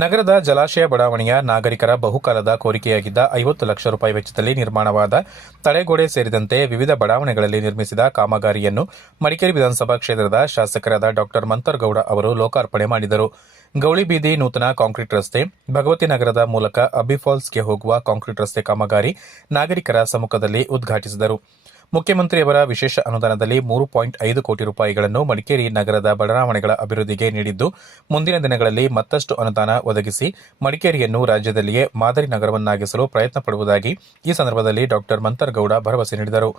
ನಗರದ ಜಲಾಶಯ ಬಡಾವಣೆಯ ನಾಗರಿಕರ ಬಹುಕಾಲದ ಕೋರಿಕೆಯಾಗಿದ್ದ 50 ಲಕ್ಷ ರೂಪಾಯಿ ವೆಚ್ಚದಲ್ಲಿ ನಿರ್ಮಾಣವಾದ ತಡೆಗೋಡೆ ಸೇರಿದಂತೆ ವಿವಿಧ ಬಡಾವಣೆಗಳಲ್ಲಿ ನಿರ್ಮಿಸಿದ ಕಾಮಗಾರಿಯನ್ನು ಮಡಿಕೇರಿ ವಿಧಾನಸಭಾ ಕ್ಷೇತ್ರದ ಶಾಸಕರಾದ ಡಾ ಮಂತರ್ಗೌಡ ಅವರು ಲೋಕಾರ್ಪಣೆ ಮಾಡಿದರು. ಗೌಳಿಬೀದಿ ನೂತನ ಕಾಂಕ್ರೀಟ್ ರಸ್ತೆ, ಭಗವತಿ ನಗರದ ಮೂಲಕ ಅಬ್ಬಿ ಫಾಲ್ಸ್ಗೆ ಹೋಗುವ ಕಾಂಕ್ರೀಟ್ ರಸ್ತೆ ಕಾಮಗಾರಿ ನಾಗರಿಕರ ಸಮ್ಮುಖದಲ್ಲಿ ಉದ್ಘಾಟಿಸಿದರು. ಮುಖ್ಯಮಂತ್ರಿಯವರ ವಿಶೇಷ ಅನುದಾನದಲ್ಲಿ 3.5 ಕೋಟಿ ರೂಪಾಯಿಗಳನ್ನು ಮಡಿಕೇರಿ ನಗರದ ಬಡಾವಣೆಗಳ ಅಭಿವೃದ್ಧಿಗೆ ನೀಡಿದ್ದು, ಮುಂದಿನ ದಿನಗಳಲ್ಲಿ ಮತ್ತಷ್ಟು ಅನುದಾನ ಒದಗಿಸಿ ಮಡಿಕೇರಿಯನ್ನು ರಾಜ್ಯದಲ್ಲಿಯೇ ಮಾದರಿ ನಗರವನ್ನಾಗಿಸಲು ಪ್ರಯತ್ನ ಪಡುವುದಾಗಿ ಈ ಸಂದರ್ಭದಲ್ಲಿ ಡಾ ಮಂತರ್ಗೌಡ ಭರವಸೆ ನೀಡಿದರು.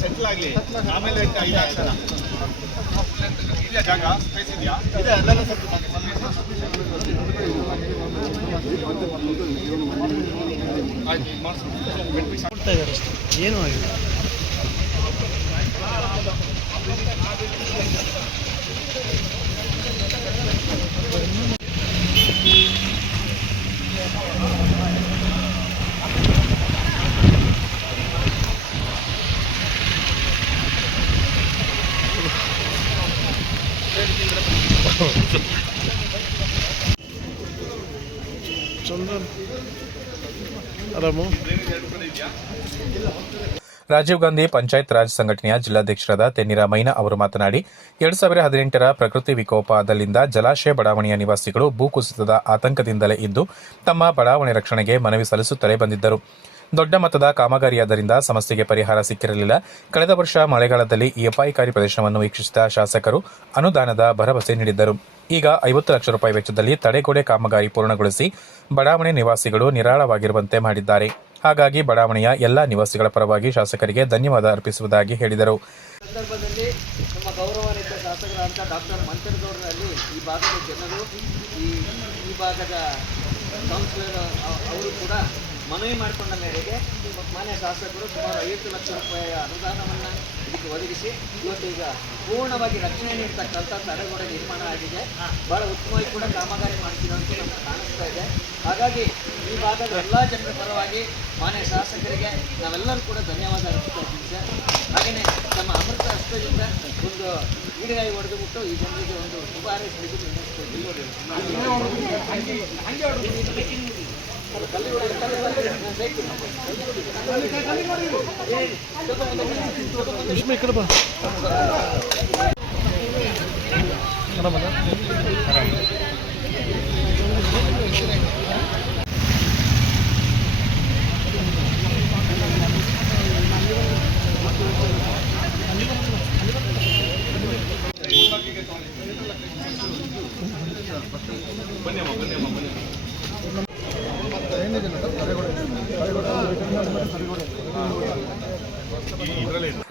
ಸೆಂಟ್ರಲ್ ಆಗಲಿ ಆಮೇಲೆ ಜಾಗ ಸ್ಪೇಸ್ ಇದೆಯಾ ಏನು ಆಗಿದೆ. ರಾಜೀವ್ ಗಾಂಧಿ ಪಂಚಾಯತ್ ರಾಜ್ ಸಂಘಟನೆಯ ಜಿಲ್ಲಾಧ್ಯಕ್ಷರಾದ ತೆನ್ನಿರ ಮೈನಾ ಅವರು ಮಾತನಾಡಿ 2018ರ ಪ್ರಕೃತಿ ವಿಕೋಪದಲ್ಲಿಂದ ಜಲಾಶಯ ಬಡಾವಣೆಯ ನಿವಾಸಿಗಳು ಭೂಕುಸಿತದ ಆತಂಕದಿಂದಲೇ ಇದ್ದು ತಮ್ಮ ಬಡಾವಣೆ ರಕ್ಷಣೆಗೆ ಮನವಿ ಸಲ್ಲಿಸುತ್ತಲೇ ಬಂದಿದ್ದರು. ದೊಡ್ಡ ಮೊತ್ತದ ಕಾಮಗಾರಿಯಾದ್ದರಿಂದ ಸಮಸ್ಯೆಗೆ ಪರಿಹಾರ ಸಿಕ್ಕಿರಲಿಲ್ಲ. ಕಳೆದ ವರ್ಷ ಮಳೆಗಾಲದಲ್ಲಿ ಈ ಅಪಾಯಕಾರಿ ಪ್ರದೇಶವನ್ನು ವೀಕ್ಷಿಸಿದ ಶಾಸಕರು ಅನುದಾನದ ಭರವಸೆ ನೀಡಿದ್ದರು. ಈಗ 50 ಲಕ್ಷ ರೂಪಾಯಿ ವೆಚ್ಚದಲ್ಲಿ ತಡೆಗೋಡೆ ಕಾಮಗಾರಿ ಪೂರ್ಣಗೊಳಿಸಿ ಬಡಾವಣೆ ನಿವಾಸಿಗಳು ನಿರಾಳವಾಗಿರುವಂತೆ ಮಾಡಿದ್ದಾರೆ. ಹಾಗಾಗಿ ಬಡಾವಣೆಯ ಎಲ್ಲಾ ನಿವಾಸಿಗಳ ಪರವಾಗಿ ಶಾಸಕರಿಗೆ ಧನ್ಯವಾದ ಅರ್ಪಿಸುವುದಾಗಿ ಹೇಳಿದರು. ಸಂದರ್ಭದಲ್ಲಿ ನಮ್ಮ ಗೌರವಾನ್ವಿತ ಶಾಸಕರಾದ ಡಾಕ್ಟರ್ ಮಂತರ್ಗೌಡರಲ್ಲಿ ಈ ಭಾಗದ ಜನರು ಈ ಭಾಗದ ಕೌನ್ಸಿಲರ್ ಅವರು ಕೂಡ ಮನವಿ ಮಾಡಿಕೊಂಡ ಮೇರೆಗೆ ಮಾನ್ಯ ಶಾಸಕರು ಸುಮಾರು 50 ಲಕ್ಷ ರೂಪಾಯಿಯ ಅನುದಾನವನ್ನು ಇದಕ್ಕೆ ಒದಗಿಸಿ ಇವತ್ತು ಈಗ ಪೂರ್ಣವಾಗಿ ರಕ್ಷಣೆ ನೀಡತಕ್ಕಂಥ ತಡೆಗೋಡೆ ನಿರ್ಮಾಣ ಆಗಿದೆ. ಭಾಳ ಉತ್ತಮವಾಗಿ ಕೂಡ ಕಾಮಗಾರಿ ಮಾಡ್ತಿರೋ ಅಂತ ನಮಗೆ ಕಾಣಿಸ್ತಾ ಇದೆ. ಹಾಗಾಗಿ ಈ ಭಾಗದ ಎಲ್ಲ ಜನರ ಪರವಾಗಿ ಮಾನ್ಯ ಶಾಸಕರಿಗೆ ನಾವೆಲ್ಲರೂ ಕೂಡ ಧನ್ಯವಾದ ಅರ್ಪಿಸ್ತಾ ಇದ್ದೀವಿ ಸರ್. ಹಾಗೆಯೇ ನಮ್ಮ ಅಮೃತ ಹಸ್ತದಿಂದ ಒಂದು ಈಡುಗಾಯಿ ಹೊಡೆದುಬಿಟ್ಟು ಈ ಜನರಿಗೆ ಒಂದು ಶುಭ ಹಾರೈಸಲಿಕ್ಕೆ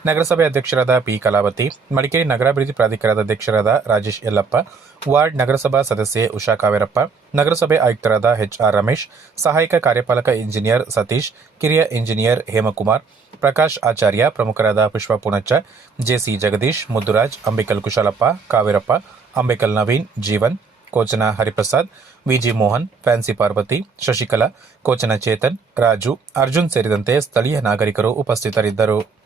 ನಗರಸಭೆ ಅಧ್ಯಕ್ಷರಾದ ಪಿ ಕಲಾವತಿ, ಮಡಿಕೇರಿ ನಗರಾಭಿವೃದ್ಧಿ ಪ್ರಾಧಿಕಾರದ ಅಧ್ಯಕ್ಷರಾದ ರಾಜೇಶ್ ಯಲ್ಲಪ್ಪ, ವಾರ್ಡ್ ನಗರಸಭಾ ಸದಸ್ಯೆ ಉಷಾ ಕಾವೇರಪ್ಪ, ನಗರಸಭೆ ಆಯುಕ್ತರಾದ ಎಚ್ಆರ್ ರಮೇಶ್, ಸಹಾಯಕ ಕಾರ್ಯಪಾಲಕ ಇಂಜಿನಿಯರ್ ಸತೀಶ್, ಕಿರಿಯ ಇಂಜಿನಿಯರ್ ಹೇಮಕುಮಾರ್, ಪ್ರಕಾಶ್ ಆಚಾರ್ಯ, ಪ್ರಮುಖರಾದ ಪುಷ್ಪ ಪೂಣಚ್ಚ, ಜೆಸಿ ಜಗದೀಶ್, ಮುದ್ದುರಾಜ್, ಅಂಬಿಕಲ್ ಕುಶಾಲಪ್ಪ, ಕಾವೇರಪ್ಪ, ಅಂಬಿಕಲ್ ನವೀನ್, ಜೀವನ್, ಕೋಚನ ಹರಿಪ್ರಸಾದ್, ವಿಜಿ ಮೋಹನ್, ಫ್ಯಾನ್ಸಿ ಪಾರ್ವತಿ, ಶಶಿಕಲಾ, ಕೋಚನ ಚೇತನ್, ರಾಜು, ಅರ್ಜುನ್ ಸೇರಿದಂತೆ ಸ್ಥಳೀಯ ನಾಗರಿಕರು ಉಪಸ್ಥಿತರಿದ್ದರು.